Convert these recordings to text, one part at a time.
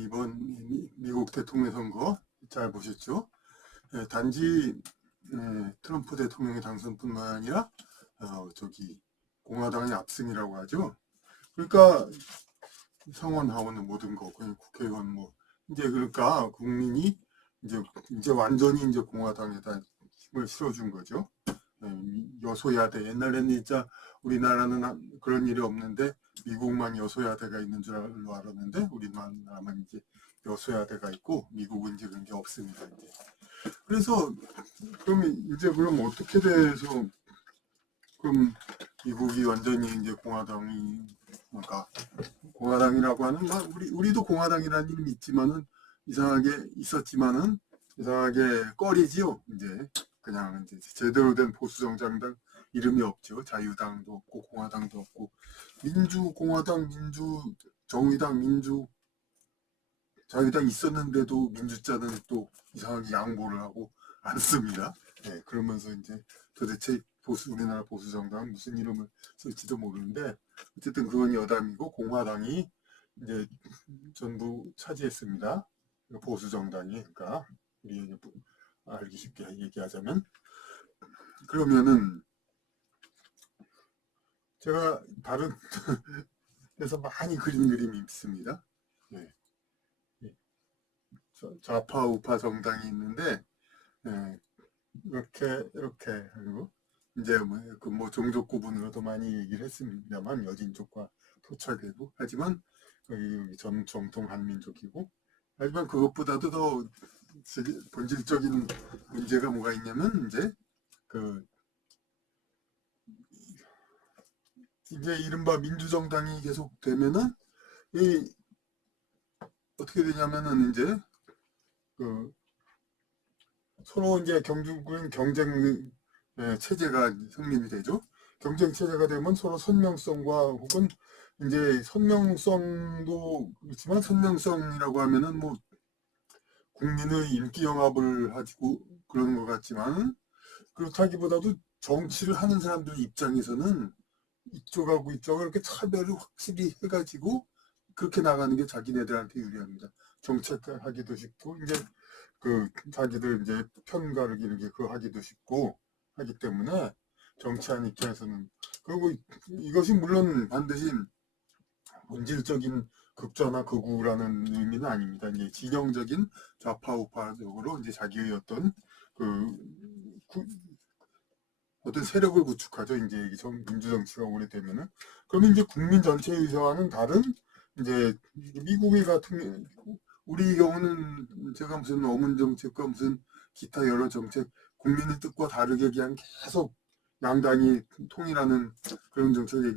이번 미국 대통령 선거 잘 보셨죠? 단지 트럼프 대통령의 당선뿐만 아니라 저기 공화당의 압승이라고 하죠. 그러니까 상원 하원의 모든 거, 그냥 국회의원 뭐 이제 그러니까 국민이 이제 완전히 이제 공화당에다 힘을 실어준 거죠. 여소야대. 옛날에는 진짜 우리나라는 그런 일이 없는데 미국만 여소야대가 있는 줄 알았는데 우리나라만 이제 여소야대가 있고 미국은 이제 그런 게 없습니다. 이제. 그래서 그럼 어떻게 돼서 그럼 미국이 완전히 이제 공화당이 그러니까 공화당이라고 하는 우리도 공화당이라는 이름이 있지만은 이상하게 있었지만은 이상하게 꺼리지요. 이제 그냥 이제 제대로 된 보수 정당당 이름이 없죠. 자유당도 없고 공화당도 없고 민주공화당, 민주정의당, 자유당 있었는데도 민주자는 또 이상하게 양보를 하고 안 씁니다. 네, 그러면서 이제 도대체 우리나라 보수 정당은 무슨 이름을 쓸지도 모르는데 어쨌든 그건 여당이고 공화당이 이제 전부 차지했습니다. 보수 정당이 그러니까 우리 알기 쉽게 얘기하자면 그러면은 제가 다른 데서 많이 그린 그림이 있습니다. 네. 좌파 우파 정당이 있는데 네. 이렇게 그리고 이제 뭐 종족 구분으로도 많이 얘기를 했습니다만 여진족과 토착이고 하지만 여기 전 정통 한민족이고 하지만 그것보다도 더 본질적인 문제가 뭐가 있냐면 그 이제 이른바 민주정당이 계속 되면은 이 어떻게 되냐면은 이제 그 서로 이제 경중은 경쟁 체제가 성립이 되죠. 경쟁 체제가 되면 서로 선명성과 혹은 이제 선명성도 그렇지만 선명성이라고 하면은 뭐 국민의 인기 영합을 하고 그러는 것 같지만 그렇다기보다도 정치를 하는 사람들 입장에서는 이쪽하고 이쪽을 이렇게 차별을 확실히 해가지고 그렇게 나가는 게 자기네들한테 유리합니다. 정책하기도 쉽고 이제 자기들 이제 편가르기 이렇게 그거 하기도 쉽고 하기 때문에 정치하는 입장에서는 그리고 이것이 물론 반드시 본질적인 극좌나 극우라는 의미는 아닙니다. 이제 진영적인 좌파 우파적으로 이제 자기의 그 구- 어떤 세력을 구축하죠. 이제 민주 정치가 오래되면은 그러면 이제 국민 전체 의사와는 다른 이제 미국의 같은 우리 경우는 제가 무슨 어문 정책과 무슨 기타 여러 정책 국민의 뜻과 다르게 그냥 계속 양당이 통일하는 그런 정책을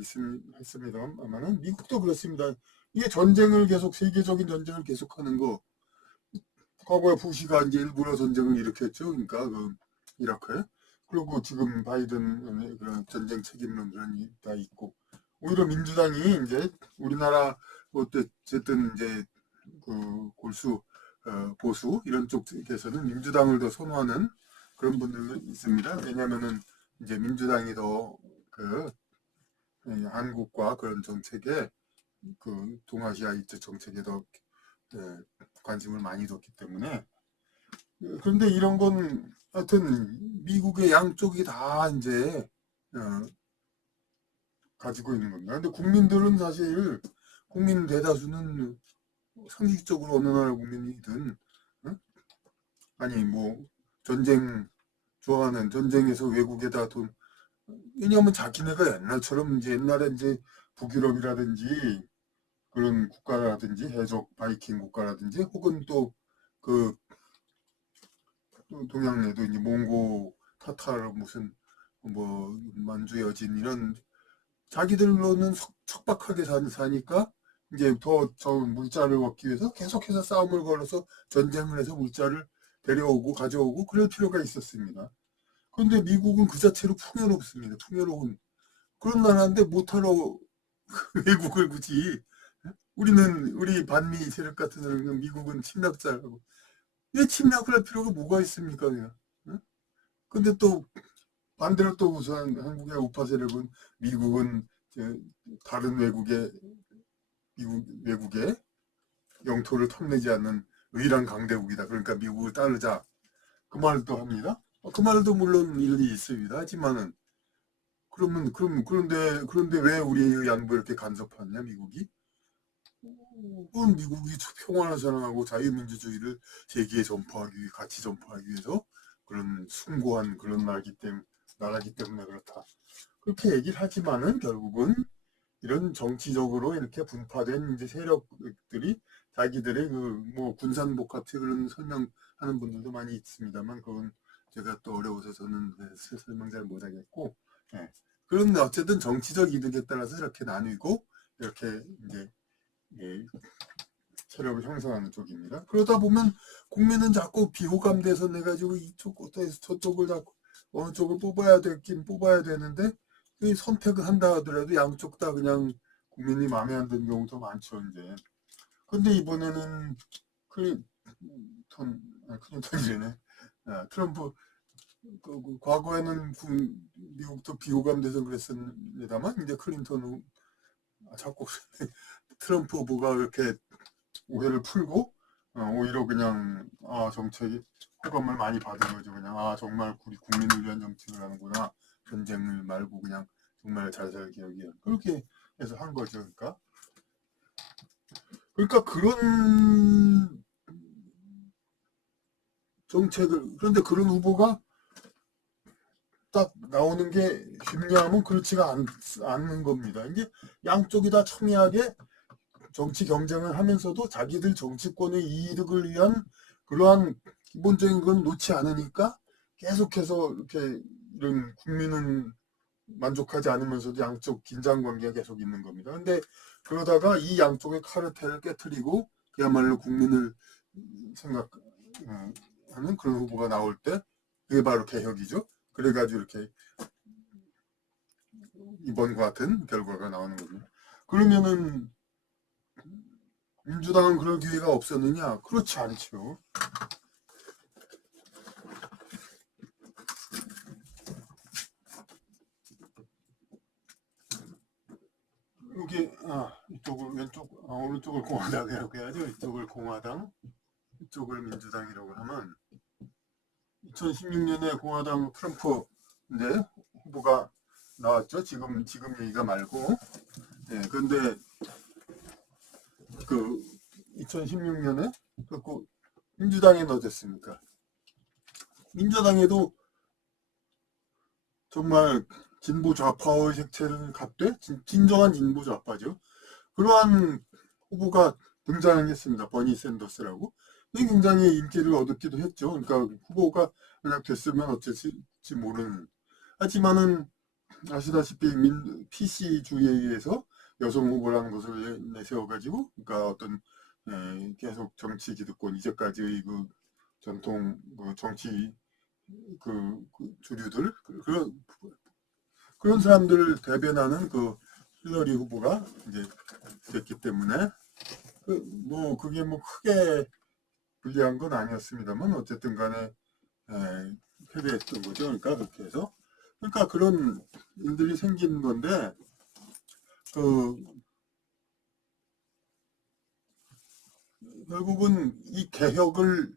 했습니다만은 미국도 그렇습니다. 이게 전쟁을 계속 세계적인 전쟁을 계속하는 거 과거에 부시가 이제 일부러 전쟁을 일으켰죠. 그러니까 이라크에 그리고 지금 바이든 그런 전쟁 책임론들이 다 있고 오히려 민주당이 이제 우리나라 어쨌든 이제 골수 보수 이런 쪽에서는 민주당을 더 선호하는 그런 분들도 있습니다. 왜냐하면은 이제 민주당이 더그 한국과 그런 정책에 동아시아 이쪽 정책에 더 예, 관심을 많이 뒀기 때문에 그런데 이런 건 하여튼 미국의 양쪽이 다 이제 어, 가지고 있는 겁니다. 근데 국민들은 사실 국민 대다수는 상식적으로 어느 나라 국민이든 어? 아니 뭐 전쟁 좋아하는 전쟁에서 외국에다 돈 왜냐하면 자기네가 옛날처럼 이제 옛날에 이제 북유럽이라든지 그런 국가라든지 해적 바이킹 국가라든지 혹은 또그 동양에도 이제 몽고 타타르 무슨 뭐 만주 여진 이런 자기들로는 척박하게 사니까 이제 더 저 물자를 얻기 위해서 계속해서 싸움을 걸어서 전쟁을 해서 물자를 데려오고 가져오고 그럴 필요가 있었습니다. 그런데 미국은 그 자체로 풍요롭습니다. 풍요로운 그런 나라인데 못하러 외국을 굳이 우리 반미 세력 같은 경우는 미국은 침략자라고 왜 침략을 할 필요가 뭐가 있습니까 그냥 응? 근데 또 반대로 또 우선 한국의 우파 세력은 미국은 다른 외국의 영토를 탐내지 않는 의란 강대국이다. 그러니까 미국을 따르자. 그 말도 합니다. 그 말도 물론 일리 있습니다. 하지만은 그런데 왜 우리의 양보에 이렇게 간섭하느냐 미국이? 그건 미국이 평화를 사랑하고 자유민주주의를 세계에 전파하기 위해 같이 전파하기 위해서 그런 숭고한 그런 나라기 때문에 그렇다. 그렇게 얘기를 하지만은 결국은 이런 정치적으로 이렇게 분파된 이제 세력들이 자기들의 그 뭐 군산복 같은 그런 설명하는 분들도 많이 있습니다만 그건 제가 또 어려워서 저는 설명 잘 못하겠고, 예. 그런데 어쨌든 정치적 이득에 따라서 이렇게 나뉘고 이렇게 이제 예, 세력을 형성하는 쪽입니다. 그러다 보면 국민은 자꾸 비호감돼서 내가지고 이쪽 것에서 저쪽을 자꾸 어느 쪽을 뽑아야 되긴 뽑아야 되는데 이 선택을 한다 하더라도 양쪽 다 그냥 국민이 마음에 안 드는 경우도 많죠 이제. 근데 이번에는 클린턴이래네. 트럼프 과거에는 미국도 비호감돼서 그랬습니다만 이제 클린턴 자꾸 트럼프 후보가 이렇게 오해를 풀고 오히려 그냥 정책이 호감을 많이 받은 거죠. 그냥 정말 우리 국민을 위한 정책을 하는구나. 전쟁을 말고 그냥 정말 잘 살기 위한 그렇게 해서 한 거죠. 그러니까 그런 정책을 그런데 그런 후보가 딱 나오는 게 쉽냐면 그렇지가 않는 겁니다. 이제 양쪽이 다 첨예하게 정치 경쟁을 하면서도 자기들 정치권의 이득을 위한 그러한 기본적인 건 놓지 않으니까 계속해서 이렇게 이런 국민은 만족하지 않으면서도 양쪽 긴장 관계가 계속 있는 겁니다. 근데 그러다가 이 양쪽의 카르텔을 깨트리고 그야말로 국민을 생각하는 그런 후보가 나올 때 그게 바로 개혁이죠. 그래가지고 이렇게 이번과 같은 결과가 나오는 겁니다. 그러면은 민주당은 그럴 기회가 없었느냐? 그렇지 않죠. 여기 이쪽을 오른쪽을 공화당이라고 해야죠. 이쪽을 공화당, 이쪽을 민주당이라고 하면 2016년에 공화당 트럼프 후보가 나왔죠. 지금 얘기가 말고. 예, 그런데 그 2016년에 그 민주당에 넣어졌습니까? 민주당에도 정말 진보 좌파의 색채를 갖되 진정한 진보 좌파죠. 그러한 후보가 등장했습니다. 버니 샌더스라고. 굉장히 인기를 얻기도 했죠. 그러니까 후보가 만약 됐으면 어쩔지 모르는. 하지만은 아시다시피 PC주의에 의해서 여성 후보라는 것을 내세워가지고, 그러니까 어떤 계속 정치 기득권 이제까지의 그 전통 그 정치 주류들 그런 사람들을 대변하는 그 힐러리 후보가 이제 됐기 때문에 그게 뭐 크게 불리한 건 아니었습니다만 어쨌든 간에 패배했던 거죠. 그러니까 그렇게 해서 그러니까 그런 일들이 생긴 건데 결국은 이 개혁을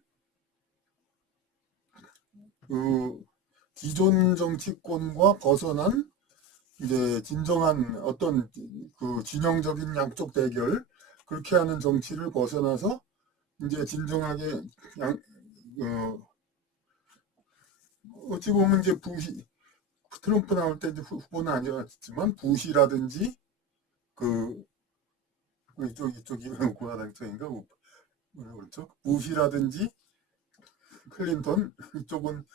기존 정치권과 벗어난 이제 진정한 어떤 그 진영적인 양쪽 대결 그렇게 하는 정치를 벗어나서 이제 진정하게 어찌 보면 이제 트럼프 나올 때 이제 후보는 아니었지만 부시라든지 그 이쪽이 공화당 쪽인가 오른쪽 부시라든지 클린턴 이쪽은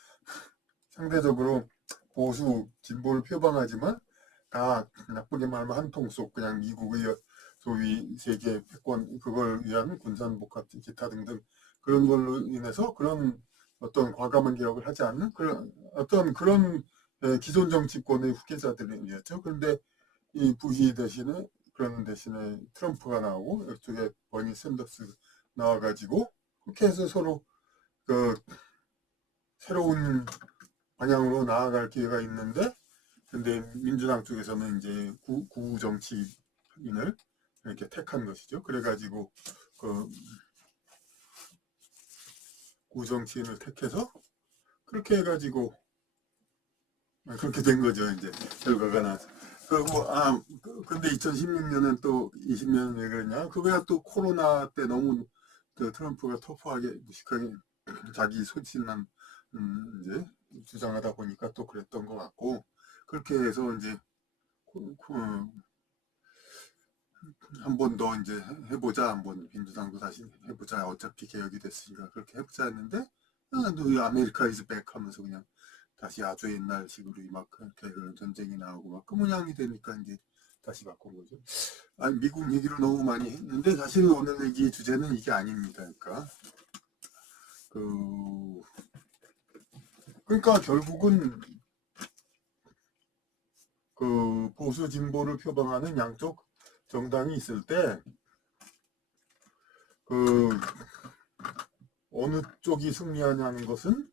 상대적으로 보수 진보를 표방하지만 다 나쁘게 말하면 한 통 속 그냥 미국의 소위 세계 패권 그걸 위한 군산복 같은 기타 등등 그런 걸로 인해서 그런 어떤 과감한 개혁을 하지 않는 그런 어떤 그런 기존 정치권의 후계자들이었죠. 그런데 이 부시 대신에 그런 대신에 트럼프가 나오고 이쪽에 버니 샌더스 나와가지고 그렇게 해서 서로 그 새로운 방향으로 나아갈 기회가 있는데 근데 민주당 쪽에서는 이제 구정치인을 이렇게 택한 것이죠. 그래가지고 그 구정치인을 택해서 그렇게 해가지고 그렇게 된 거죠. 이제 결과가 나서. 그리고 근데 2016년은 또 20년은 왜 그러냐? 그거야 또 코로나 때 너무 그 트럼프가 터프하게 무식하게 자기 소신만 이제 주장하다 보니까 또 그랬던 것 같고, 그렇게 해서 이제 한 번 더 이제 해보자, 한번 민주당도 다시 해보자, 어차피 개혁이 됐으니까 그렇게 해보자 했는데, 너 아메리카 이즈 백 하면서 그냥 다시 아주 옛날식으로 막 그렇게 전쟁이 나오고 막 그 모양이 되니까 이제 다시 바꾼 거죠. 미국 얘기를 너무 많이 했는데 사실 오늘 얘기 주제는 이게 아닙니다. 그 그러니까 결국은 그 보수 진보를 표방하는 양쪽 정당이 있을 때 그 어느 쪽이 승리하냐는 것은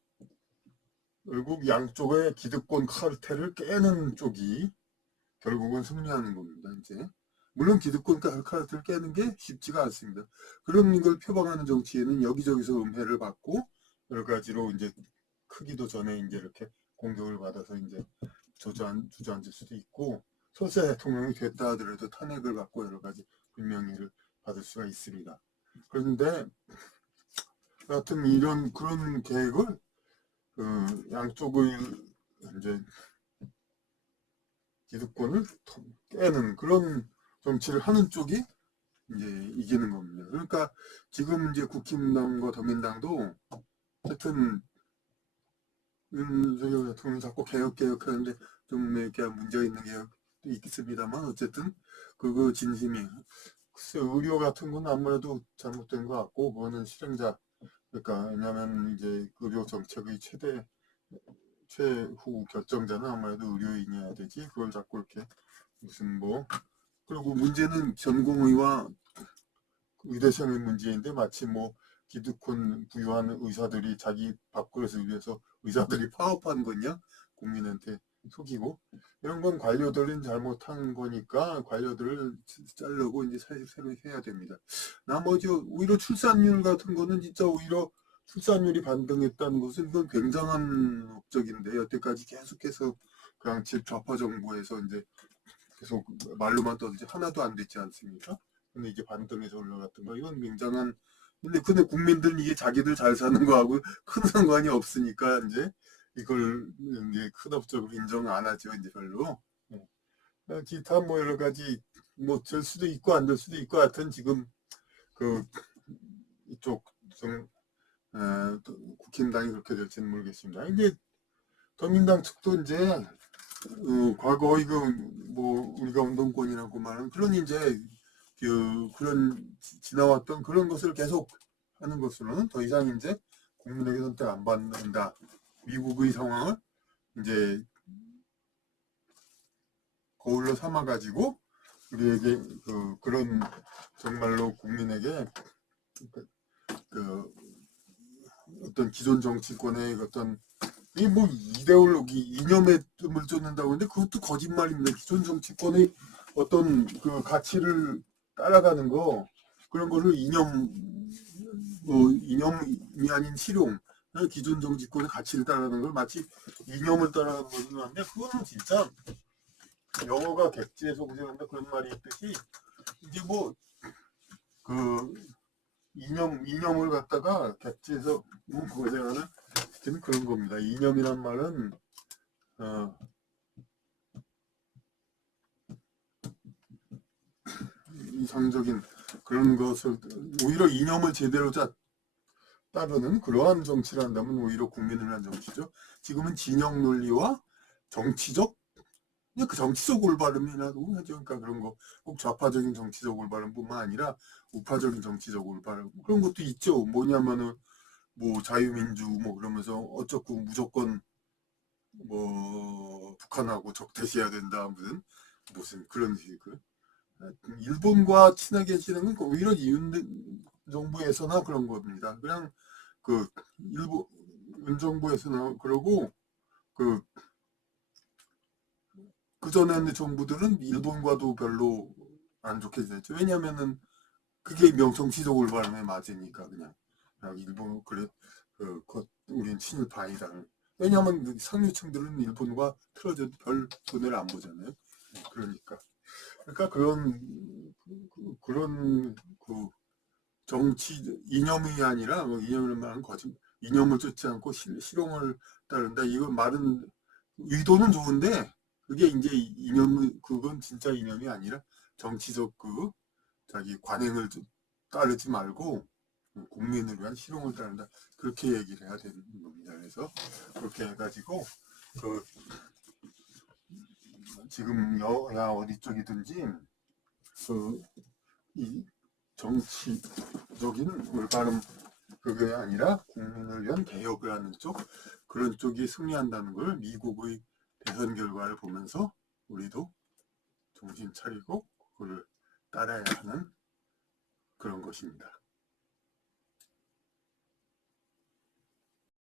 결국 양쪽의 기득권 카르텔을 깨는 쪽이 결국은 승리하는 겁니다. 이제 물론 기득권 카르텔을 깨는 게 쉽지가 않습니다. 그런 걸 표방하는 정치에는 여기저기서 음해를 받고 여러 가지로 이제 크기도 전에 이제 이렇게 공격을 받아서 이제 주저앉을 수도 있고, 설사 대통령이 됐다 하더라도 탄핵을 받고 여러 가지 불명예를 받을 수가 있습니다. 그런데 여하튼 이런 그런 계획을 양쪽을 이제 기득권을 깨는 그런 정치를 하는 쪽이 이제 이기는 겁니다. 그러니까 지금 이제 국힘당과 더민당도 하여튼 윤석열 대통령 자꾸 개혁하는데 좀 이렇게 문제가 있는 개혁도 있겠습니다만 어쨌든 그거 진심이 글쎄 의료 같은 건 아무래도 잘못된 것 같고 그거는 실행자 그러니까 왜냐하면 이제 의료 정책의 최후 결정자는 아무래도 의료인이어야 되지 그걸 자꾸 이렇게 무슨 뭐 그리고 문제는 전공의와 의대생의 문제인데 마치 뭐 기득권 부유한 의사들이 자기 밥그릇을 위해서 의사들이 파업한 거냐 국민한테 속이고 이런 건 관료들은 잘못한 거니까 관료들을 자르고 이제 새로 해야 됩니다. 나머지 오히려 출산율 같은 거는 진짜 오히려 출산율이 반등했다는 것은 이건 굉장한 업적인데 여태까지 계속해서 그냥 좌파 정부에서 이제 계속 말로만 떠들지 하나도 안 됐지 않습니까? 근데 이게 반등해서 올라갔던 거 이건 굉장한 근데 국민들은 이게 자기들 잘 사는 거하고 큰 상관이 없으니까 이제 이걸 이제 큰 업적으로 인정 안 하죠 이제 별로. 기타 뭐 여러 가지 뭐 될 수도 있고 안 될 수도 있고 하여튼 지금 그 이쪽 좀 국힘당이 그렇게 될지는 모르겠습니다. 근데 더민당 측도 이제 과거 이거 뭐 우리가 운동권이라고 말하는 그런 이제 그런 지나왔던 그런 것을 계속 하는 것으로는 더 이상 이제 국민에게 선택 안 받는다. 미국의 상황을 이제 거울로 삼아가지고 우리에게 그런 정말로 국민에게 그 어떤 기존 정치권의 어떤 이 뭐 이데올로기 이념에 뜸을 쫓는다고 하는데 그것도 거짓말입니다. 기존 정치권의 어떤 그 가치를 따라가는 거 그런 거를 이념이 아닌 실용 기존 정치권의 가치를 따라가는 걸 마치 이념을 따라가는 거는 한데 그거는 진짜 영어가 객지에 속죄한다 그런 말이 있듯이 이제 뭐 그 이념을 갖다가 객지에서 그거잖아요. 지금 그런 겁니다. 이념이란 말은 이상적인 그런 것을 오히려 이념을 제대로 따르는 그러한 정치를 한다면 오히려 국민을 위한 정치죠. 지금은 진영 논리와 정치적 그냥 그 정치적 올바름이라고 하죠. 그러니까 그런 거 꼭 좌파적인 정치적 올바름뿐만 아니라 우파적인 정치적 올바름 그런 것도 있죠. 뭐냐면은 뭐 자유민주 뭐 그러면서 어쩌고 무조건 뭐 북한하고 적대시해야 된다 무슨 그런 식으로 일본과 친하게 지내는 건 오히려 윤 정부에서나 그런 겁니다. 그냥 그 일본 윤 정부에서나 그러고 그 그전에 정부들은 일본과도 별로 안 좋게 지냈죠. 왜냐면은 그게 명성시족 올바름에 맞으니까 그냥 일본 그래 우린 친일파이다. 왜냐하면 그 상류층들은 일본과 틀어져도 별 손해를 안 보잖아요. 그러니까 그런 그 정치 이념이 아니라 뭐 이념을 말하는 거짓 이념을 쫓지 않고 실용을 따른다. 이건 말은 의도는 좋은데 그게 이제 이념은 그건 진짜 이념이 아니라 정치적 자기 관행을 따르지 말고 국민을 위한 실용을 따른다. 그렇게 얘기를 해야 되는 겁니다. 그래서 그렇게 해가지고 그 지금 여야 어디 쪽이든지 이 정치적인 올바른 그게 아니라 국민을 위한 개혁을 하는 쪽 그런 쪽이 승리한다는 걸 미국의 대선 결과를 보면서 우리도 정신 차리고 그걸 따라야 하는 그런 것입니다.